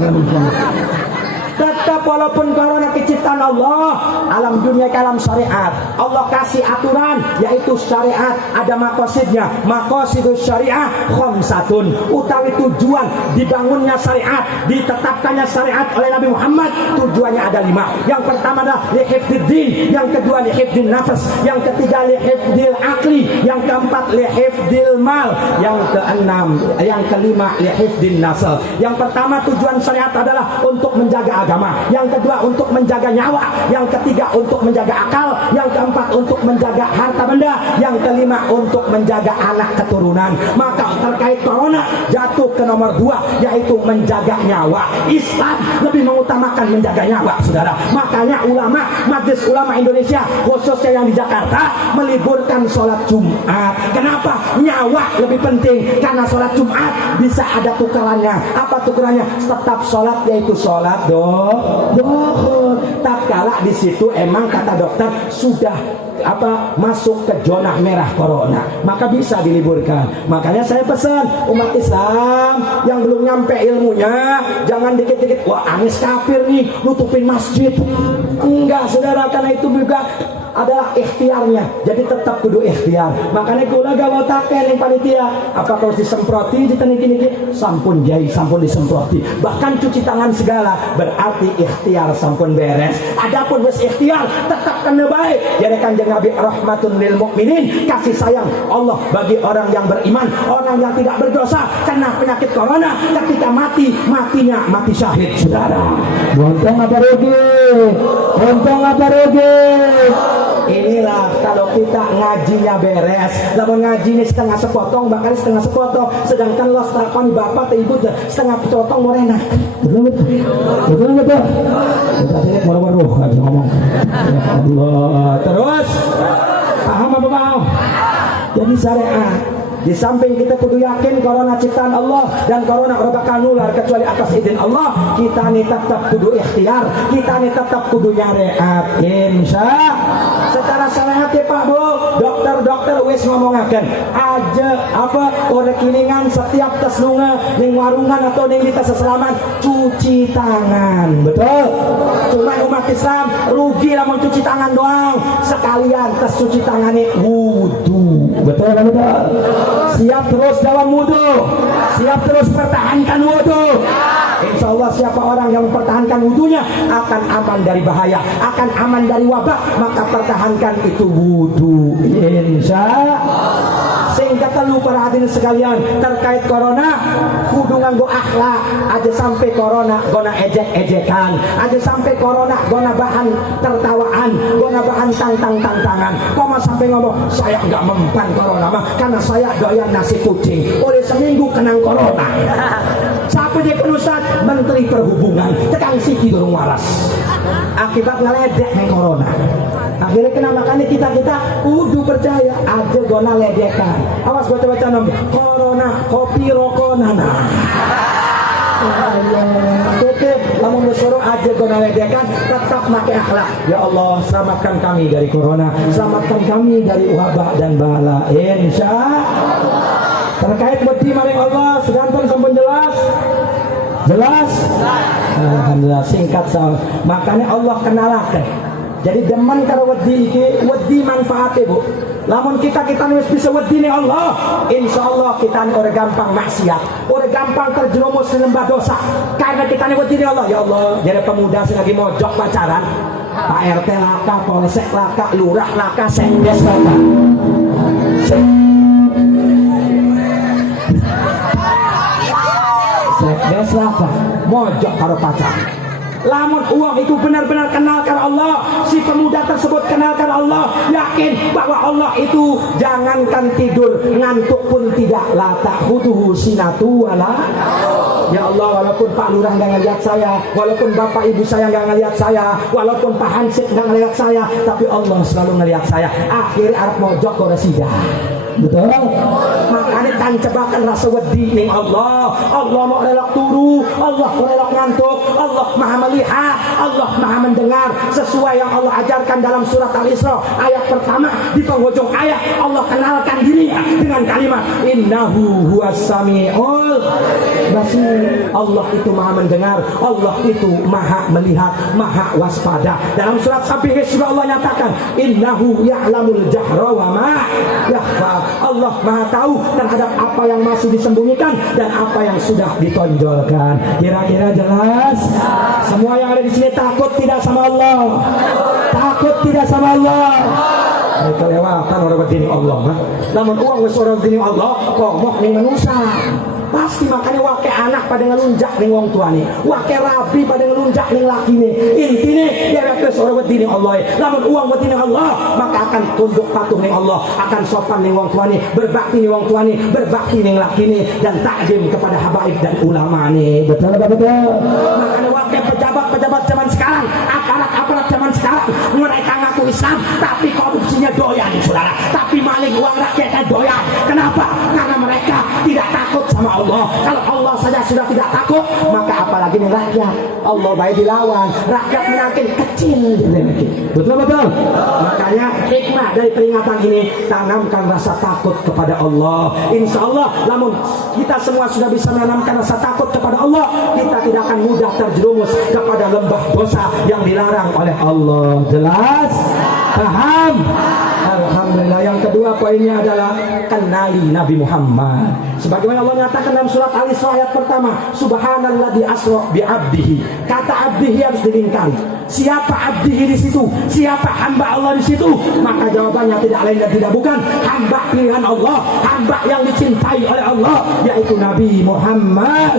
tetap walaupun corona ciptaan Allah, alam dunia ke alam syariat, Allah kasih aturan yaitu syariat ada makosidnya. Makosidus syariah khamsatun, utawi tujuan dibangunnya syariat, ditetapkannya syariat oleh Nabi Muhammad, tujuannya ada 5. Yang pertama adalah lihifdiddin, yang kedua lihifdin nafas, yang ketiga lihifdil akli, yang keempat lihifdil mal, yang keenam, yang kelima lihifdin nasl. Yang pertama tujuan syariat adalah untuk menjaga agama. yang kedua untuk menjaga nyawa, yang ketiga untuk menjaga akal, yang keempat untuk menjaga harta benda, yang kelima untuk menjaga anak keturunan. Maka terkait corona jatuh ke nomor 2, yaitu menjaga nyawa. Islam lebih mengutamakan menjaga nyawa, saudara. Makanya ulama, Majelis Ulama Indonesia khususnya yang di Jakarta meliburkan sholat Jumat. Kenapa? Nyawa lebih penting, karena sholat Jumat bisa ada tukerannya. Apa tukerannya? Tetap sholat, yaitu sholat dohur. Tatkala di situ emang kata dokter sudah masuk ke zona merah corona, maka bisa diliburkan. Makanya saya pesan umat Islam yang belum nyampe ilmunya, jangan dikit-dikit wah Anies kafir nih nutupin masjid. Enggak, saudara, karena itu juga adalah ikhtiarnya. Jadi tetap kudu ikhtiar. Makanya kula gawe taken yang panitia, apa harus disemproti niki sampun jai, sampun disemproti. Bahkan cuci tangan segala, berarti ikhtiar sampun beres. Adapun wis ikhtiar tetap kena baik. Jadi Kanjeng Nabi rahmatun lil mukminin, kasih sayang Allah bagi orang yang beriman, orang yang tidak berdosa. Kena penyakit corona, ketika matinya mati syahid, saudara. Untung apa rugi? Untung apa rugi? Inilah kalau kita ngajinya beres. Lamun ngaji ini setengah sepotong, bakal setengah sepotong. Sedangkan lo setakoni bapak atau ibu setengah sepotong mau enak. Betul. Kita sini waruh lagi ngomong. Ya Allah. Terus paham apa paham? Jadi syariat. Di samping kita kudu yakin corona ciptaan Allah dan corona ora bakal nular kecuali atas izin Allah, kita nih tetap kudu ikhtiar, kita nih tetap kudu nyareat. Insya secara syariat ya Pak Bu, dokter wis ngomongaken aja orang kilingan setiap tes lunga ning warungan atau ning tes seselaman cuci tangan. Betul. Cuma umat Islam rugi lamun cuci tangan doang, sekalian tes cuci tangannya wudu. Betul. Siap terus dalam wudu, siap terus pertahankan wudu. Insya Allah siapa orang yang mempertahankan wudunya akan aman dari bahaya, akan aman dari wabah. Maka pertahankan itu wudu, insya Allah. Sehingga telu para hadirin sekalian terkait corona kudu nganggo akhlak. Aja sampai corona gona ejek-ejekan, aja sampai corona gona bahan tertawaan, gona bahan tantangan. Koma sampai ngomong saya enggak mempan corona mah karena saya doyan nasi kucing. Oleh seminggu kenang corona. Siapa dia penusat? Menteri Perhubungan tekan siki durung waras. Akibat ngeledek nih corona. Akhirnya kena makanya kita kudu percaya aja gona ledekan. Awas baca-baca nom corona kopi rokok nana. Oke, lamun disuruh aja gona ledekan, tetap pakai akhlak. Ya Allah, selamatkan kami dari corona, selamatkan kami dari wabah dan bala. Insya Allah. Terkait wedi maring Allah, sedantun sampun jelas. Alhamdulillah singkat soal. Makanya Allah kenalakan. Jadi demen karo wedi iki, wedi manfaatnya Bu. Lamun kita wis bisa wedi nih Allah, insya Allah kita ora gampang maksiat, ora gampang terjerumus di lembah dosa. Karena kita wedi nih Allah, ya Allah. Jadi pemuda lagi mojok pacaran, Pak RT laka, polsek laka, lurah laka, sekdes laka. Sekdes laka, mojok karo pacaran. Lamun uang itu benar-benar kenalkan Allah, si pemuda tersebut kenalkan Allah, yakin bahwa Allah itu jangankan tidur, ngantuk pun tidak. La ta'khuduhu sinatu wala. Ya Allah, walaupun Pak Lurah nggak ngeliat saya, walaupun Bapak Ibu saya nggak ngeliat saya, walaupun Pak Hansip nggak ngeliat saya, tapi Allah selalu ngeliat saya. Akhirnya arep mojok kok resida. Betul. Makanya tancebakan rasa wedi ning Allah. Allah mau relok turu, Allah mau relok ngantuk, Allah maha melihat, Allah maha mendengar. Sesuai yang Allah ajarkan dalam surat Al-Isra ayat pertama, di penghujung ayat Allah kenalkan dirinya dengan kalimat innahu huwas samiul basir. Allah itu maha mendengar, Allah itu maha melihat, maha waspada. Dalam surat Sabih juga Allah nyatakan innahu ya'lamul jahra wa ma yakhfa. Allah maha tahu terhadap apa yang masih disembunyikan dan apa yang sudah ditonjolkan. Kira-kira jelas? Semua yang ada di sini takut tidak sama Allah? Takut tidak sama Allah? Kelewatan orang berdiri Allah. Namun uang wis orang berdiri Allah, kok mau nih manusia. Pasti makanya wake anak pada ngelunjak ning wong tuane, wake rabi pada ngelunjak ning lakine. Intine ya wis ora wedi ning Allah. Lamun uang wedi ning Allah, maka akan tunduk patuh ning Allah, akan sopan ning wong tuane, berbakti ning wong tuane, berbakti ning lakine, dan takdim kepada habaib dan ulama nih. Betul betul. Makanya wake pejabat zaman sekarang, aparat zaman sekarang, mereka ngaku Islam tapi korupsinya doyan, saudara. Tapi maling uang rakyatnya doyan. Kenapa? Karena mereka tidak takut sama Allah. Kalau Allah saja sudah tidak takut, maka apalagi nih rakyat. Allah baik dilawan, rakyat makin kecil. Betul betul. Makanya hikmah dari peringatan ini, tanamkan rasa takut kepada Allah. Insya Allah, namun kita semua sudah bisa menanamkan rasa takut kepada Allah, kita tidak akan mudah terjerumus kepada lembah dosa yang dilarang oleh Allah. Jelas? Paham? Alhamdulillah. Yang kedua poinnya adalah kenali Nabi Muhammad. Sebagaimana Allah nyatakan dalam surat Al-Isra ayat pertama, Subhanalladzi asra bi 'abdihi. Kata 'abdihi harus dilingkari. Siapa 'abdihi di situ? Siapa hamba Allah di situ? Maka jawabannya tidak lain dan tidak bukan hamba pilihan Allah, hamba yang dicintai oleh Allah, yaitu Nabi Muhammad.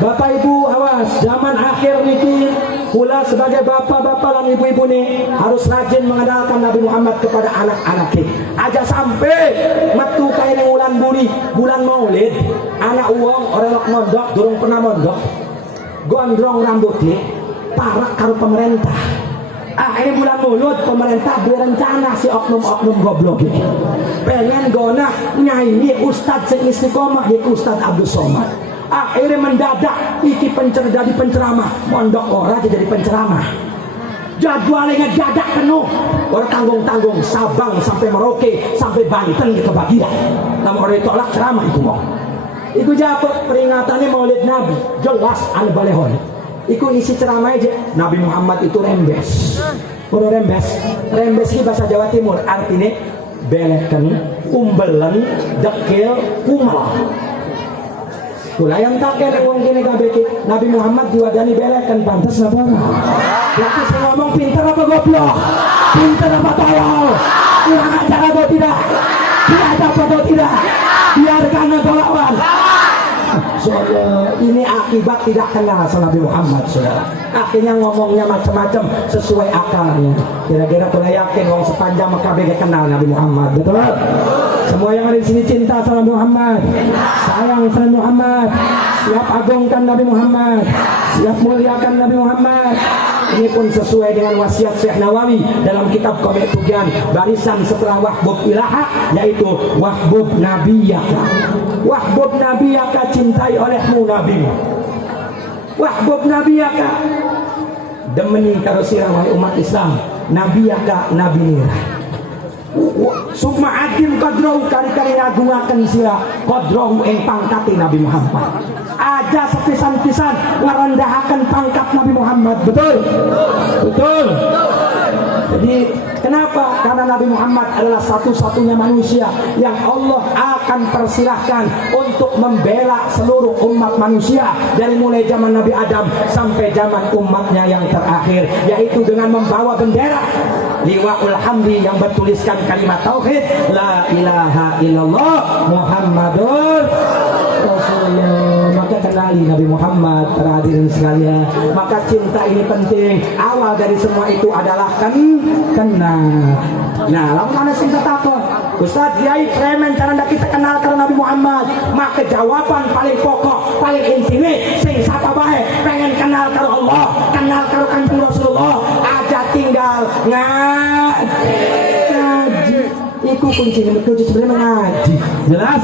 Bapak Ibu awas, zaman akhir niki pula sebagai bapak-bapak dan ibu-ibu nih harus rajin mengenalkan Nabi Muhammad kepada anak-anak kita. Aja sampai metu kayak bulan buri, bulan Maulid, anak uang orang mondok durung pernah mondok, gondrong rambutnya, parak karo pemerintah. Ini bulan Maulid pemerintah berencana si oknum-oknum goblok ini pengen gonah nyanyi Ustadz sing istiqomah yaitu Ustadz Abdul Somad. Akhirnya mendadak iki jadi penceramah, mondok ora jadi penceramah. Jadwalnya dadak penuh, orang tanggung-tanggung Sabang sampai Merauke sampai Banten di kebagian. Namun orang ditolak ceramah itu mau. Iku jawab peringatannya Maulid Nabi, jelas anu balehon. Iku isi ceramah aja, Nabi Muhammad itu rembes. Kalau rembes ini bahasa Jawa Timur artinya beleken, umbelen, dekil, kumal. Kula yang tak kene wong kene kabeh Nabi Muhammad diwadani belekan pantes napa ora? Berarti saya ngomong pintar apa goblok? Pintar apa tolol? Kurang ajar atau tidak? Biadab atau tidak? Biarkan atau lawan? Soalnya ini akibat tidak kenal sama Nabi Muhammad, saudara. Akhirnya ngomongnya macam-macam sesuai akalnya. Kira-kira kula yakin wong sepanjang kabeh kenal Nabi Muhammad, betul? Semua yang ada di sini cinta sama Nabi Muhammad, sayang sama Nabi Muhammad, siap agungkan Nabi Muhammad, siap muliakan Nabi Muhammad. Ini pun sesuai dengan wasiat Syekh Nawawi dalam kitab Qomit Tugian, barisan setelah wahbub ilaha, yaitu wahbub nabiyaka. Wahbub nabiyaka, cintai olehmu nabimu. Wahbub nabiyaka, demeni karo sira wahai umat Islam, nabiyaka nabi nira. Sukma adim kodrohu kari-kari ngagungaken sira kodrohu ing pangkati Nabi Muhammad. Aja sepisan-pisan ngerendahaken pangkat Nabi Muhammad. Betul? Betul. Jadi kenapa? Karena Nabi Muhammad adalah satu-satunya manusia yang Allah akan persilahkan untuk membela seluruh umat manusia dari mulai zaman Nabi Adam sampai zaman umatnya yang terakhir, yaitu dengan membawa bendera liwa'ul hamdi yang bertuliskan kalimat tauhid la ilaha illallah Muhammadur Rasulullah. Maka kenali Nabi Muhammad, hadirin sekalian. Maka cinta ini penting. Awal dari semua itu adalah kenal. Nah, lalu mana cinta takut? Ustaz Kiai premen cara kita kenal karena Nabi Muhammad. Maka jawaban paling pokok, paling intinya sing sapa bae pengen kenal karo Allah, kenal karo Kanjeng Rasulullah, aja tinggal ngaji. Iku kuncinya sebenarnya mengaji. Jelas?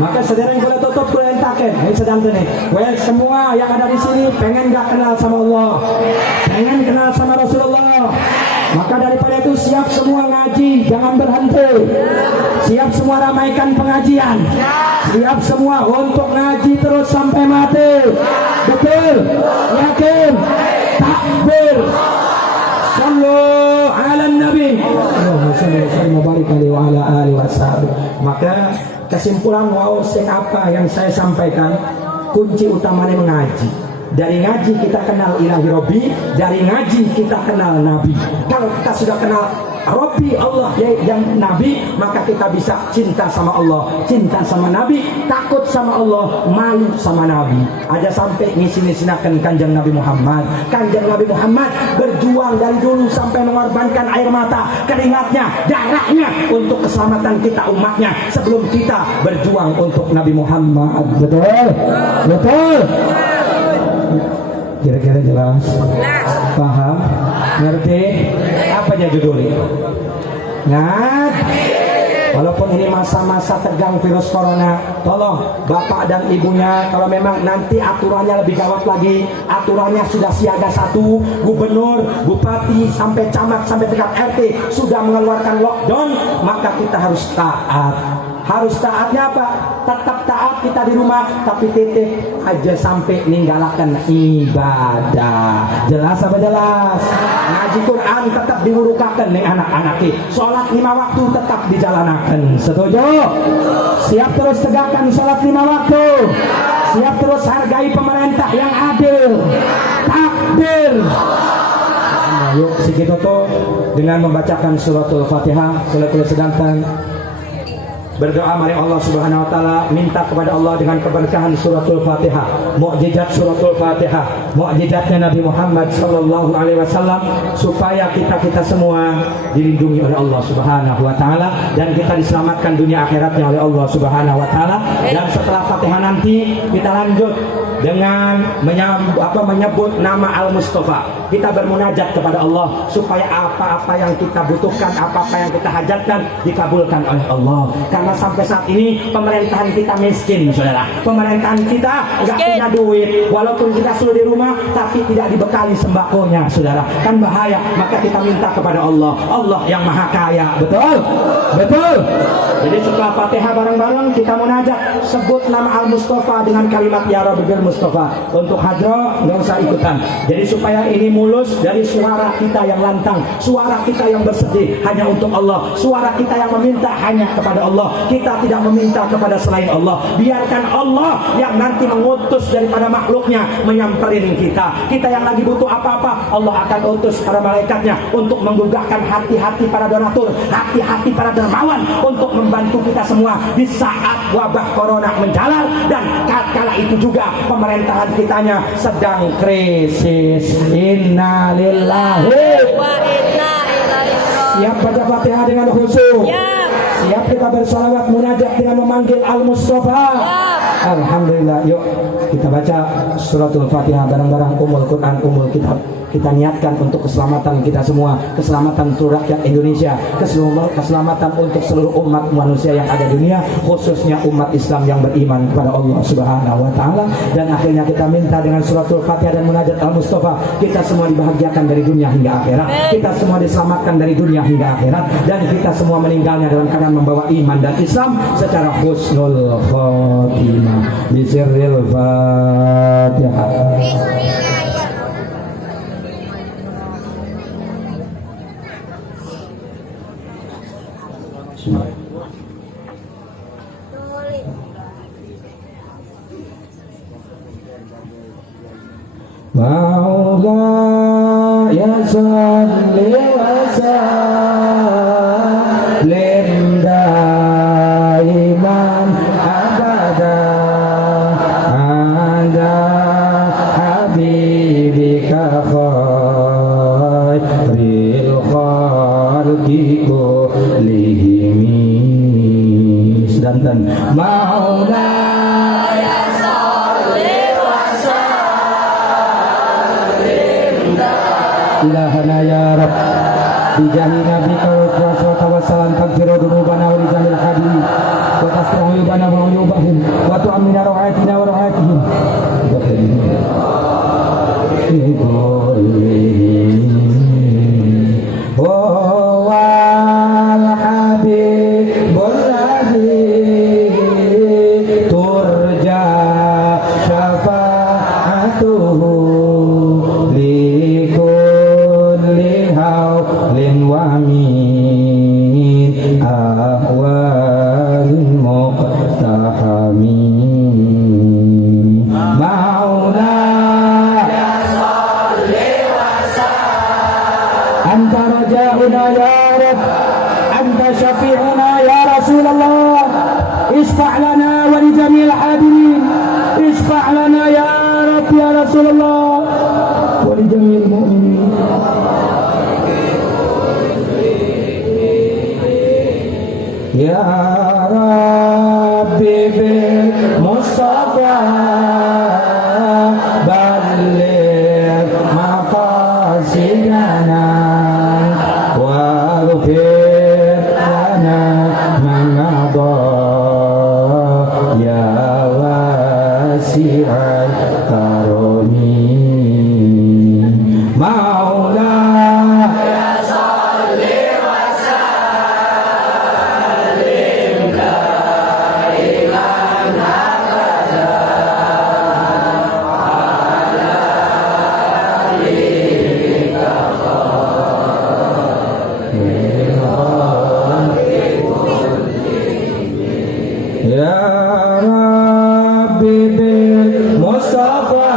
Maka saudara yang boleh tutup boleh entaken. Ayo sedang nih. Well, semua yang ada di sini pengen gak kenal sama Allah, pengen kenal sama Rasulullah. Maka daripada itu siap semua ngaji, jangan berhenti. Siap semua ramaikan pengajian. Siap semua untuk ngaji terus sampai mati. Betul? Yakin? Takbir. Sallu ala nabi. Maka kesimpulan wow sing apa yang saya sampaikan, kunci utamanya mengaji. Dari ngaji kita kenal ilahi Robbi, dari ngaji kita kenal Nabi. Kalau kita sudah kenal Robbi Allah yang Nabi, maka kita bisa cinta sama Allah, cinta sama Nabi, takut sama Allah, malu sama Nabi. Aja sampai ngisi-ngisinakan kanjeng Nabi Muhammad. Kanjeng Nabi Muhammad berjuang dari dulu sampai mengorbankan air mata, keringatnya, darahnya untuk keselamatan kita umatnya sebelum kita berjuang untuk Nabi Muhammad. Betul? Betul? Kira-kira jelas? Paham? Ngerti? Apa aja judulnya? Ngat? Walaupun ini masa-masa tegang virus corona, tolong bapak dan ibunya, kalau memang nanti aturannya lebih gawat lagi, aturannya sudah siaga 1, gubernur, bupati, sampai camat, sampai tingkat RT sudah mengeluarkan lockdown, maka kita harus taat. Harus taatnya apa? Tetap taat kita di rumah, tapi titip aja sampai ninggalakan ibadah. Jelas apa jelas? Ngaji Quran tetap diurukakan nih anak-anak. Sholat 5 waktu tetap dijalanakan. Setuju? Siap terus tegakkan sholat 5 waktu. Siap terus hargai pemerintah yang adil. Takbir. Yuk segitu tuh dengan membacakan suratul Fatihah. Suratul sedangkan berdoa, mari Allah Subhanahu wa taala minta kepada Allah dengan keberkahan suratul Fatihah, mukjizat suratul Fatihah, mukjizatnya Nabi Muhammad sallallahu alaihi wasallam, supaya kita semua dilindungi oleh Allah Subhanahu wa taala dan kita diselamatkan dunia akhiratnya oleh Allah Subhanahu wa taala. Dan setelah Fatihah nanti kita lanjut dengan menyebut nama Al-Mustafa. Kita bermunajat kepada Allah supaya apa-apa yang kita butuhkan, apa-apa yang kita hajatkan dikabulkan oleh Allah. Karena sampai saat ini pemerintahan kita miskin, saudara. Pemerintahan kita nggak punya duit, walaupun kita sudah di rumah tapi tidak dibekali sembakonya, saudara. Kan bahaya. Maka kita minta kepada Allah, Allah yang maha kaya. Betul? Betul? Jadi setelah Fatihah bareng-bareng kita munajat, sebut nama Al-Mustafa dengan kalimat Ya Rabbil Mustafa. Untuk hadroh nggak usah ikutan. Jadi supaya ini mulus dari suara kita yang lantang, suara kita yang bersedih hanya untuk Allah, suara kita yang meminta hanya kepada Allah. Kita tidak meminta kepada selain Allah. Biarkan Allah yang nanti mengutus daripada makhluknya menyamperin kita. Kita yang lagi butuh apa-apa, Allah akan utus para malaikatnya untuk menggugahkan hati-hati para donatur, hati-hati para dermawan untuk membantu kita semua di saat wabah corona menjalar. Dan kala itu juga pemerintahan kitanya sedang krisis. Innalillahi wa inna ilaihi raji'un. Siap baca Fatihah dengan khusyuk? Siap kita bersalawat munajat dengan memanggil Al-Mustafa? Alhamdulillah. Yuk kita baca suratul Fatihah bareng-bareng, umul Quran, umul kitab. Kita niatkan untuk keselamatan kita semua, keselamatan seluruh rakyat Indonesia, keselamatan untuk seluruh umat manusia yang ada di dunia, khususnya umat Islam yang beriman kepada Allah Subhanahu wa taala. Dan akhirnya kita minta dengan suratul Fatihah dan munajat Al-Mustafa, kita semua dibahagiakan dari dunia hingga akhirat, kita semua diselamatkan dari dunia hingga akhirat, dan kita semua meninggalnya dalam keadaan membawa iman dan Islam secara husnul khotimah. Bisirril Fatihah. Maulaya salli wa sallim daiman abada ala habibika khairil khalqi kullihim. Sedangkan Maulaya ilahana ya Rabb bijahi nabika wa salam tagfiru dunubana wa rijamil hadi wa tasrahu yubana wa yubahim wa tu'amina rawatina wa rawatihim wa wal habibul ladhi turja syafa'atuhu min ahwalin muqtaha isfa' lana ya Rabb ya Rasulullah wa li jami'il mu'minin. Ya Rabbi bil Mustafa balligh maqasidana waghfir lana ma madha ya wasi'al karami maula Ya Rabbi bil Mustafa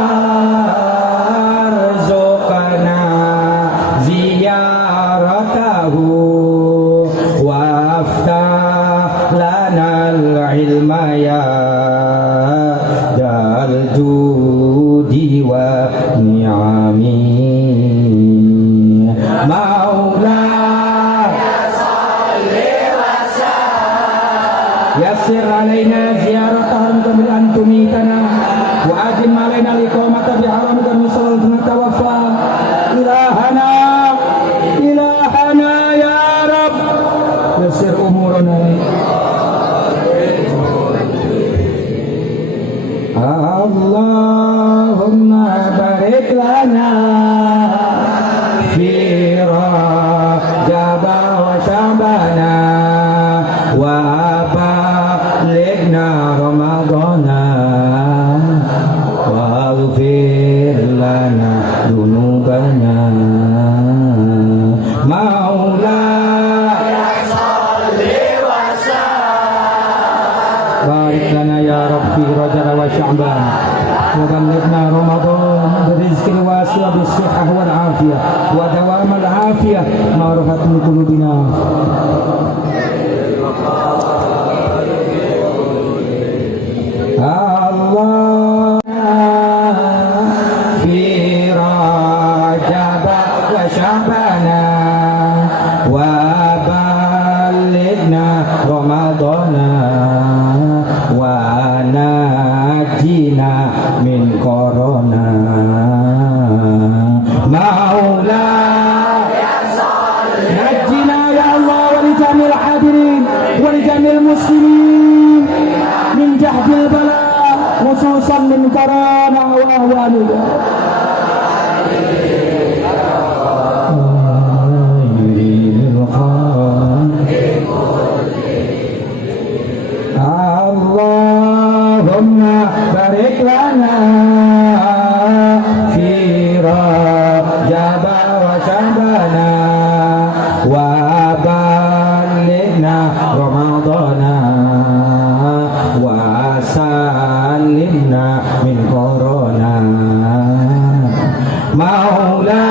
arzuqna ziyaratahu waftah lana al-ilma ya dal judi wa ni'ami maula yassir alaina ziyarat haramka bil antumitana wa ajim alaina liqamata bi haramka musallatan tawaffa ilahana ya rab yassir umurana Allahumma barik lana fi Rajab wa Sya'bana wa بلغنا رمضان واغفر لنا ذنوبنا مولاي صل وسلم بارك لنا يا رب في رجب وشعبان وبلغنا رمضان بالرزق الواسع بالصحة والعافية ودوام العافية مع رفعة من قلوبنا Allah fi Rajab wa Sya'bana wa balighna Ramadana wa najina min corona maula najina ya Allah wa li jamil hadirin wa li jamil muslimin min jahdil bala khususan min karana wa ahwaliha Allahumma barik lana fi Rajab wa Sya'bana wa balighna Ramadana wa salimna min corona maula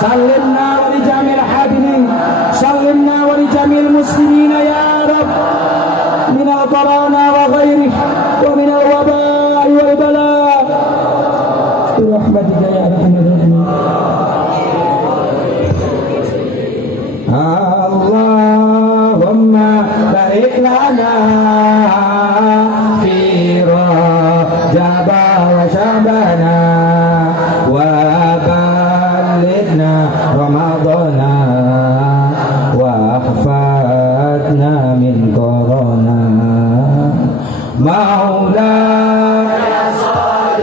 salimna wa li jamil hadirin salimna wa li jamil muslimin ya rab min al-corona wa ghairihi wa min al-waba'i wal bala' bi rahmatika ya arhamar rahimin. Allahumma barik lana fi Rajab wa Sya'bana wa balighna Ramadana wa ahfadna min corona maula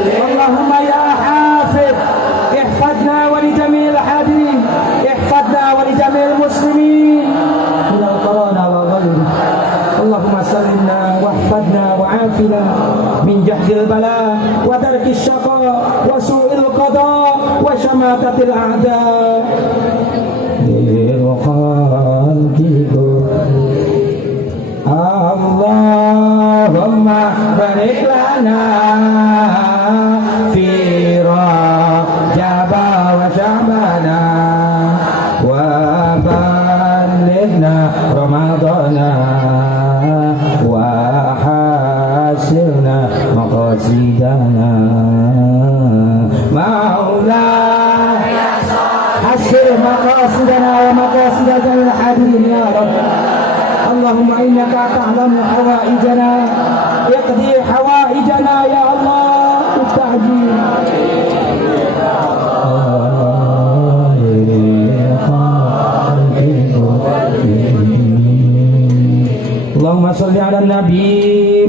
Allahumma ya hafid ihfadna wa li jamil hadirin ihfadna wa li jamil muslimin min al-corona wa ghairihi Allahumma sallimna wahfadna wa'afina min jahdil bala wa darkis syaqa wa su'il qada wa syamatatil a'da lil khalqiku Allahumma barik lana fi Rajab wa Sya'bana wa balighna Ramadana wa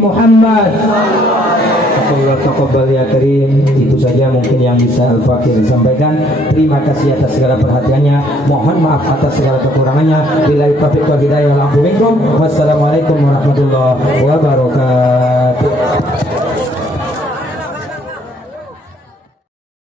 Muhammad. Allah taqabbal ya karim. Itu saja mungkin yang bisa Al-Fakir sampaikan. Terima kasih atas segala perhatiannya. Mohon maaf atas segala kekurangannya. Billahi taufiq wal hidayah wal afu minkum. Wassalamualaikum warahmatullahi wabarakatuh.